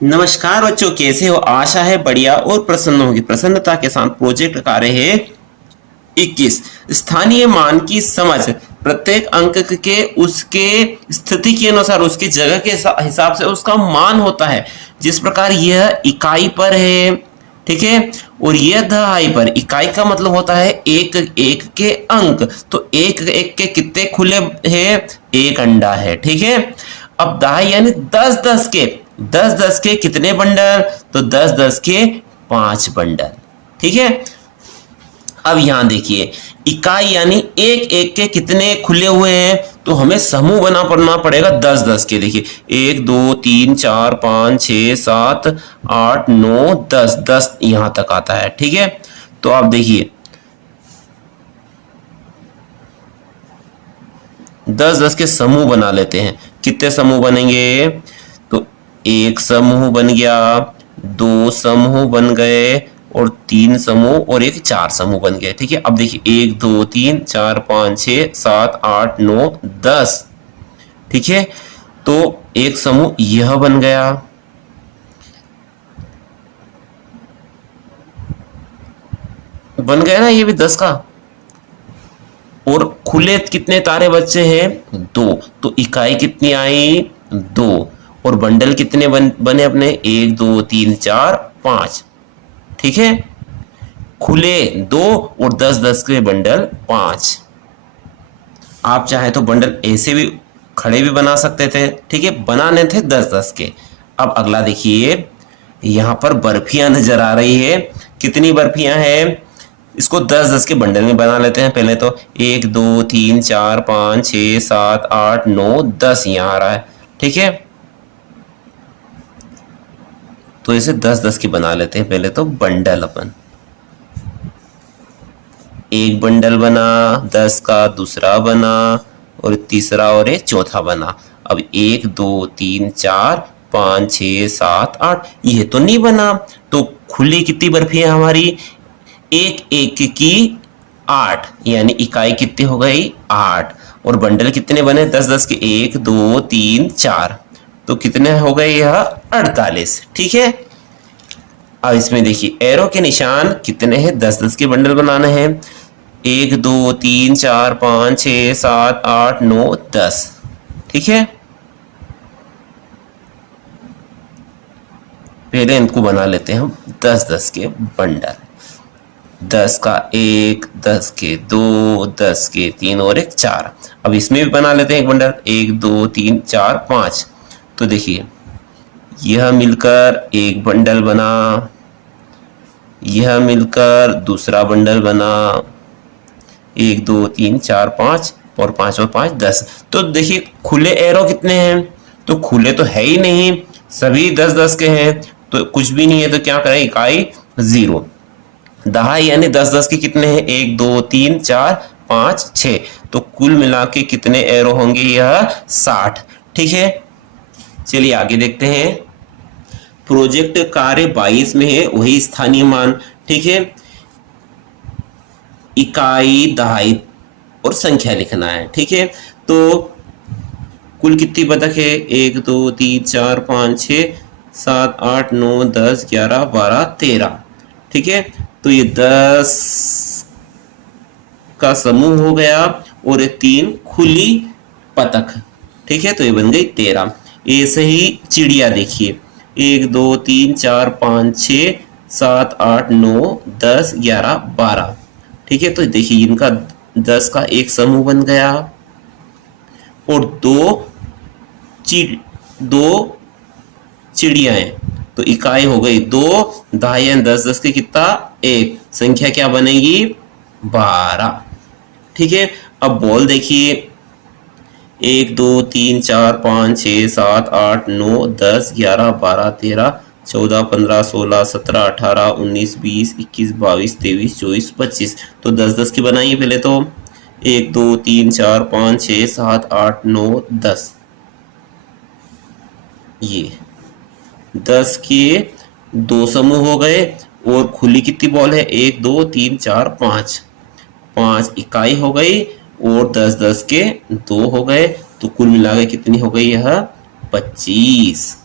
नमस्कार बच्चों, कैसे हो? आशा है बढ़िया और प्रसन्न होगी। प्रसन्नता के साथ प्रोजेक्ट कार्य है 21। स्थानीय मान की समझ। प्रत्येक अंक के उसके स्थिति के अनुसार, उसकी जगह के हिसाब से उसका मान होता है। जिस प्रकार यह इकाई पर है, ठीक है, और यह दहाई पर। इकाई का मतलब होता है एक एक के अंक। तो एक एक के कितने खुले हैं? एक अंडा है, ठीक है। अब दहाई यानी 10 10 के, 10 10 के कितने बंडल? तो 10 10 के 5 बंडल, ठीक है। अब यहां देखिए, इकाई यानी एक एक के कितने खुले हुए हैं, तो हमें समूह बना पड़ना पड़ेगा 10 10 के। देखिए 1 2 3 4 5 6 7 8 9 10, 10 यहां तक आता है, ठीक है। तो आप देखिए 10 10 के समूह बना लेते हैं। कितने समूह बनेंगे? तो एक समूह बन गया, दो समूह बन गए, और तीन समूह, और एक चार समूह बन गए, ठीक है। अब देखिए 1 2 3 4 5 6 7 8 9 10, ठीक है। तो एक समूह यह बन गया, बन गया ना ये भी 10 का। और खुले कितने तारे बच्चे हैं? दो। तो इकाई कितनी आई? दो। और बंडल कितने बने अपने? 1 2 3 4 5, ठीक है। खुले दो और 10 10 के बंडल 5। आप चाहे तो बंडल ऐसे भी खड़े भी बना सकते थे, ठीक है। बनाने थे 10 10 के। अब अगला देखिए, यहां पर बर्फियां नजर आ रही है। कितनी बर्फियां हैं? इसको 10 10 के बंडल में बना लेते हैं पहले तो। 1 2 3 4 5 6 7 8 9 10 यहाँ आ रहा है, ठीक है। तो इसे 10 10 के बना लेते हैं पहले तो बंडल अपन। एक बंडल बना 10 का, दूसरा बना, और तीसरा और एक चौथा बना। अब 1 2 3 4 5 6 7 8, ये तो नहीं बना। तो खुली कितनी बर्फी है हमारी? एक एक की 8, यानी इकाई कितनी हो गई? 8। और बंडल कितने बने 10 10 के? 1 2 3 4। तो कितने हो गए? यह 48, ठीक है। अब इसमें देखिए एरो के निशान कितने हैं? 10 10 के बंडल बनाने हैं। 1 2 3 4 5 6 7 8 9 10, ठीक है। पहले इनको बना लेते हैं हम 10 10 के बंडल। 10 का एक, 10 के दो, 10 के तीन, और एक 4। अब इसमें भी बना लेते हैं एक बंडल। 1 2 3 4 5। तो देखिए यह मिलकर एक बंडल बना, यह मिलकर दूसरा बंडल बना। 1 2 3 4 5, और 5 और 5 10। तो देखिए खुले एरो कितने हैं? तो खुले तो है ही नहीं, सभी 10 10 के हैं। तो कुछ भी नहीं है, तो क्या करें? इकाई 0। दहाई यानी 10 10 के कितने हैं? 1 2 3 4 5 6। तो कुल मिला के कितने एरो होंगे? यह 60, ठीक है। चलिए आगे देखते हैं। प्रोजेक्ट कार्य 22 में है वही स्थानीय मान, ठीक है। इकाई, दहाई और संख्या लिखना है, ठीक है। तो कुल कितनी बतख है? 1 2 3 4 5 6 7 8 9 10 11 12 13, ठीक है। तो ये 10 का समूह हो गया, और ये 3 खुली पतख, ठीक है। तो ये बन गई 13। ऐसे ही चिड़िया देखिए, 1 2 3 4 5 6 7 8 9 10 11 12, ठीक है। तो देखिए इनका 10 का एक समूह बन गया, और दो चिड़िया हैं। तो इकाई हो गई 2, दहाई 10 10 के कितना? 1। संख्या क्या बनेगी? 12, ठीक है। अब बॉल देखिए, 1 2 3 4 5 6 7 8 9 10 11 12 13 14 15 16 17 18 19 20 21 22 23 24 25। तो 10 10 की बनाइए पहले तो। 1 2 3 4 5 6 7 8 9 10, ये 10 के दो समूह हो गए। और खुली कितनी बॉल है? 1 2 3 4 5, 5 इकाई हो गई, और 10 10 के दो हो गए। तो कुल मिला के कितनी हो गई? यह 25।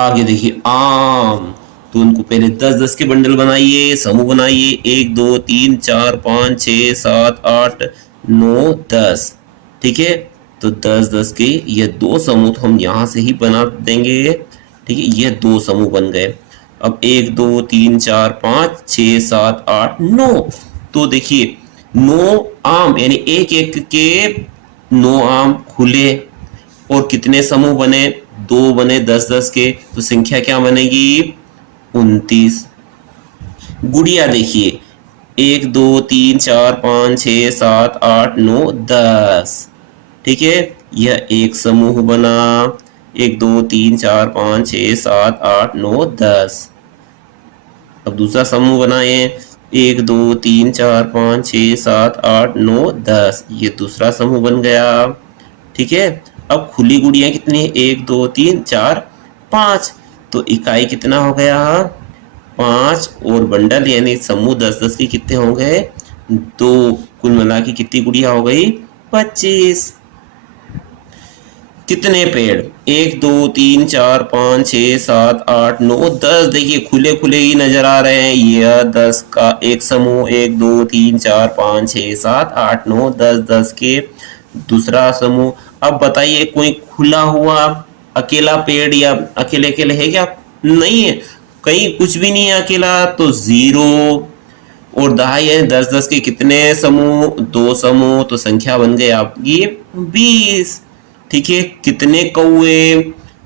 आगे देखिए आम, तो उनको पहले 10-10 के बंडल बनाइए, समूह बनाइए, 1 2 3 4 5 6 7 8 9 10। ठीक है, तो 10-10 के ये दो समूह तो हम यहाँ से ही बना देंगे। ठीक है, ये दो समूह बन गए। अब 1 2 3 4 5 6 7 8 9, तो देखिए 9 आम यानी एक एक के 9 आम खुले, और कितने समूह बने, दो बने 10-10 के, तो संख्या क्या बनेगी 29। गुड़िया देखिए 1 2 3 4 5 6 7 8 9 10। ठीक है, यह एक समूह बना, 1 2 3 4 5 6 7 8 9 10। अब दूसरा समूह बनाए, 1 2 3 4 5 6 7 8 9 10, ये दूसरा समूह बन गया। ठीक है, अब खुली गुड़ियां कितनी है, 1 2 3 4 5, तो इकाई कितना हो गया 5, और बंडल यानी समूह 10-10 के कितने हो गए 2, कुल मिला के कितनी गुड़िया हो गई 25। कितने पेड़, 1 2 3 4 5 6 7 8 9 10, देखिए खुले खुले ही नजर आ रहे हैं। यह 10 का एक समूह, 1 2 3 4 5 6 7 8 9 10 10 के दूसरा समूह। अब बताइए कोई खुला हुआ अकेला पेड़ या अकेले अकेले है क्या, नहीं है, कहीं कुछ भी नहीं है अकेला, तो 0। और दहाई है 10-10 के कितने समूह, दो समूह, तो संख्या बन गई आपकी 20। ठीक है, कितने कौए,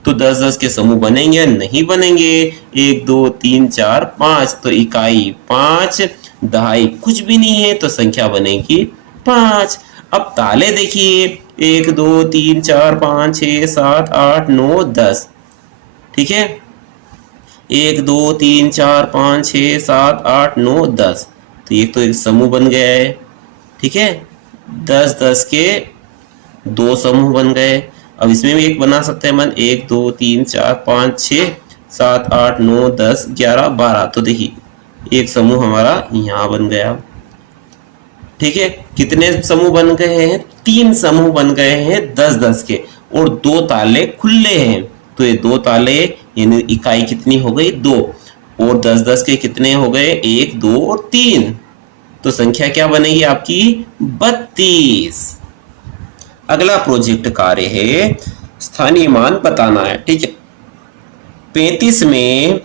तो 10-10 के समूह बनेंगे या नहीं बनेंगे, 1 2 3 4 5, तो इकाई 5, दहाई कुछ भी नहीं है, तो संख्या बनेगी 5। अब ताले देखिए 1 2 3 4 5 6 7 8 9 10। ठीक है, 1 2 3 4 5 6 7 8 9 10, तो ये तो एक समूह बन गया है। ठीक है, 10-10 के दो समूह बन गए। अब इसमें भी एक बना सकते हैं मन, 1 2 3 4 5 6 7 8 9 10 11 12, तो देखिए एक समूह हमारा यहाँ बन गया। ठीक है, कितने समूह बन गए हैं, 3 समूह बन गए हैं 10-10 के, और 2 ताले खुले हैं, तो ये 2 ताले यानी इकाई कितनी हो गई 2, और 10-10 के कितने हो गए 1 2 और 3, तो संख्या क्या बनेगी आपकी 32। अगला प्रोजेक्ट कार्य है स्थानीय मान बताना है। ठीक है, 35 में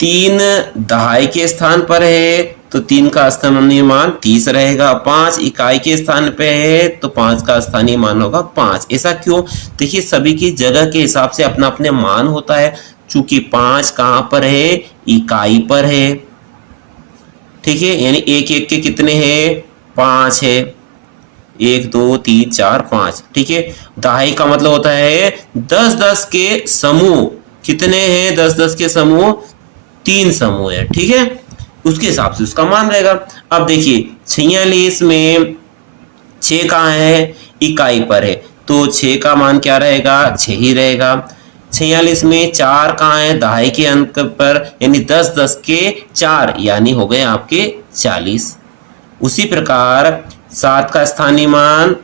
3 दहाई के स्थान पर है, तो 3 का स्थानीय मान 30 रहेगा। 5 इकाई के स्थान पे है, तो 5 का स्थानीय मान होगा 5। ऐसा क्यों, देखिए सभी की जगह के हिसाब से अपना अपने मान होता है, चूंकि 5 कहां पर है, इकाई पर है। ठीक है, यानी एक एक के कितने हैं 5 है, 1 2 3 4 5। ठीक है, दहाई का मतलब होता है 10-10 के समूह, कितने हैं 10-10 के समूह, 3 समूह है। ठीक है, उसके हिसाब से उसका मान रहेगा। अब देखिए 46 में 6 कहाँ है, इकाई पर है, तो 6 का मान क्या रहेगा 6 ही रहेगा। 46 में 4 कहाँ है, दहाई के अंक पर, यानी 10-10 के 4, यानी हो गए आपके 40। उसी प्रकार 7 का स्थानीय मान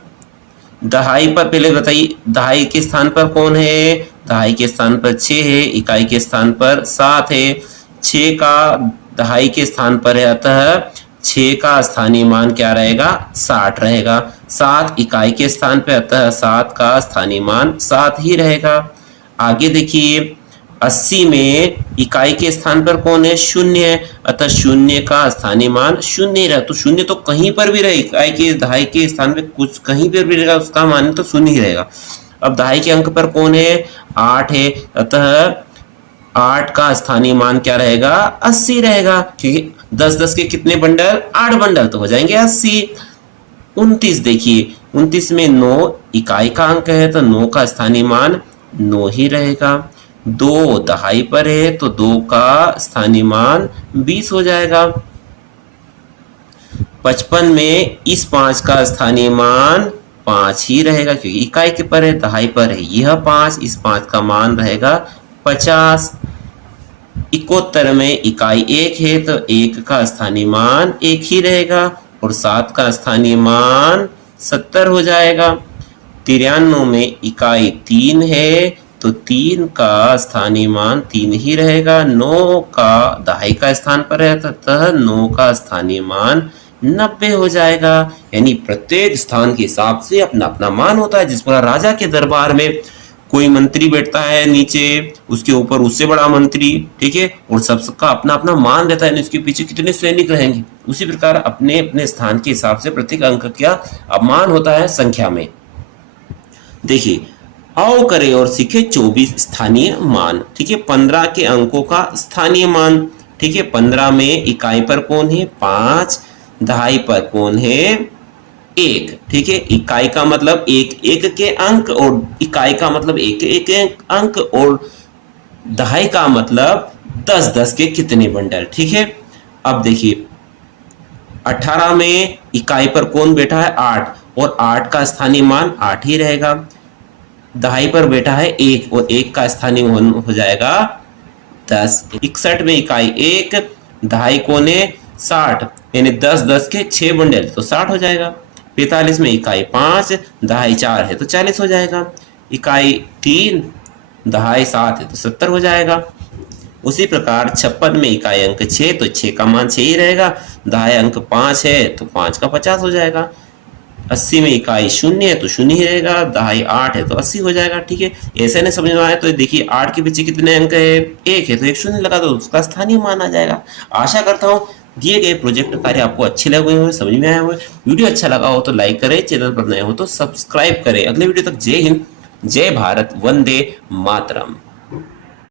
दहाई पर, पहले बताइए दहाई के स्थान पर कौन है, दहाई के स्थान पर 6 है, इकाई के स्थान पर 7 है। 6 का दहाई के स्थान पर है, अतः 6 का स्थानीय मान क्या रहेगा 60 रहेगा। 7 इकाई के स्थान पर, अतः 7 का स्थानीय मान 7 ही रहेगा। आगे देखिए 80 में इकाई के स्थान पर कौन है, 0 है, अतः 0 का स्थानीय मान 0 रहा, तो 0 तो कहीं पर भी रहे, इकाई के दहाई के स्थान पे कुछ कहीं पर भी रहेगा, उसका मान तो 0 ही रहेगा। अब दहाई के अंक पर कौन है 8 है, अतः 8 का स्थानीय मान क्या रहेगा 80 रहेगा, क्योंकि 10-10 के कितने बंडल 8 बंडल, तो हो जाएंगे 80। 29 देखिए 29 में 9 इकाई का अंक है, तो 9 का स्थानीय मान 9 ही रहेगा। 2 दहाई पर है, तो 2 का स्थानीय मान 20 हो जाएगा। 55 में इस 5 का स्थानीय मान 5 ही रहेगा, क्योंकि इकाई के पर है, दहाई पर है, यह 5, इस 5 का मान रहेगा 50। 71 में इकाई 1 है, तो 1 का स्थानीय मान 1 ही रहेगा, और 7 का स्थानीय मान 70 हो जाएगा। 93 में इकाई 3 है, तो 3 का स्थानीय मान 3 ही रहेगा। 9 का दहाई का स्थान पर है, अतः 9 का स्थानीय मान 90 हो जाएगा। यानी प्रत्येक स्थान के हिसाब से अपना अपना मान होता है। जिस प्रकार राजा के दरबार में कोई मंत्री बैठता है नीचे, उसके ऊपर उससे बड़ा मंत्री, ठीक है, और सबका अपना अपना मान रहता है, उसके पीछे कितने सैनिक रहेंगे। उसी प्रकार अपने अपने स्थान के हिसाब से प्रत्येक अंक का मान होता है संख्या में। देखिए, आओ करें और सीखे 24 स्थानीय मान। ठीक है, 15 के अंकों का स्थानीय मान। ठीक है, 15 में इकाई पर कौन है 5, दहाई पर कौन है 1। ठीक है, इकाई का मतलब एक एक के अंक, और इकाई का मतलब एक एक अंक, और दहाई का मतलब 10 10 के कितने बंडल। ठीक है, अब देखिए 18 में इकाई पर कौन बैठा है 8, और 8 का स्थानीय मान 8 ही रहेगा। दहाई पर बैठा है 1, और 1 का स्थानीय मान हो जाएगा 10। 61 में इकाई 1, दहाई कौन है 60, यानी 10 10 के 6 बंडल, तो 60 हो जाएगा। 45 में इकाई 5, दहाई 4 है तो 40 हो जाएगा। इकाई 3, दहाई 7 है तो 70 हो जाएगा। उसी प्रकार 56 में इकाई अंक 6, तो 6 का मान 6 ही रहेगा। दहाई अंक 5 है तो 5 का 50 हो जाएगा। 80 में इकाई 0 है तो 0 ही रहेगा। दहाई 8 है तो 80 हो जाएगा। ठीक है, ऐसे नहीं समझ में आया तो देखिए 8 के पीछे कितने अंक है 1 है, तो 1 0 लगा दो, उसका स्थानीय मान आ जाएगा। आशा करता हूँ दिए गए प्रोजेक्ट कार्य आपको अच्छे लगे हुए, समझ में आया हुए। वीडियो अच्छा लगा हो तो लाइक करें, चैनल पर नए हो तो सब्सक्राइब करें। अगले वीडियो तक जय हिंद, जय भारत, वंदे मातरम।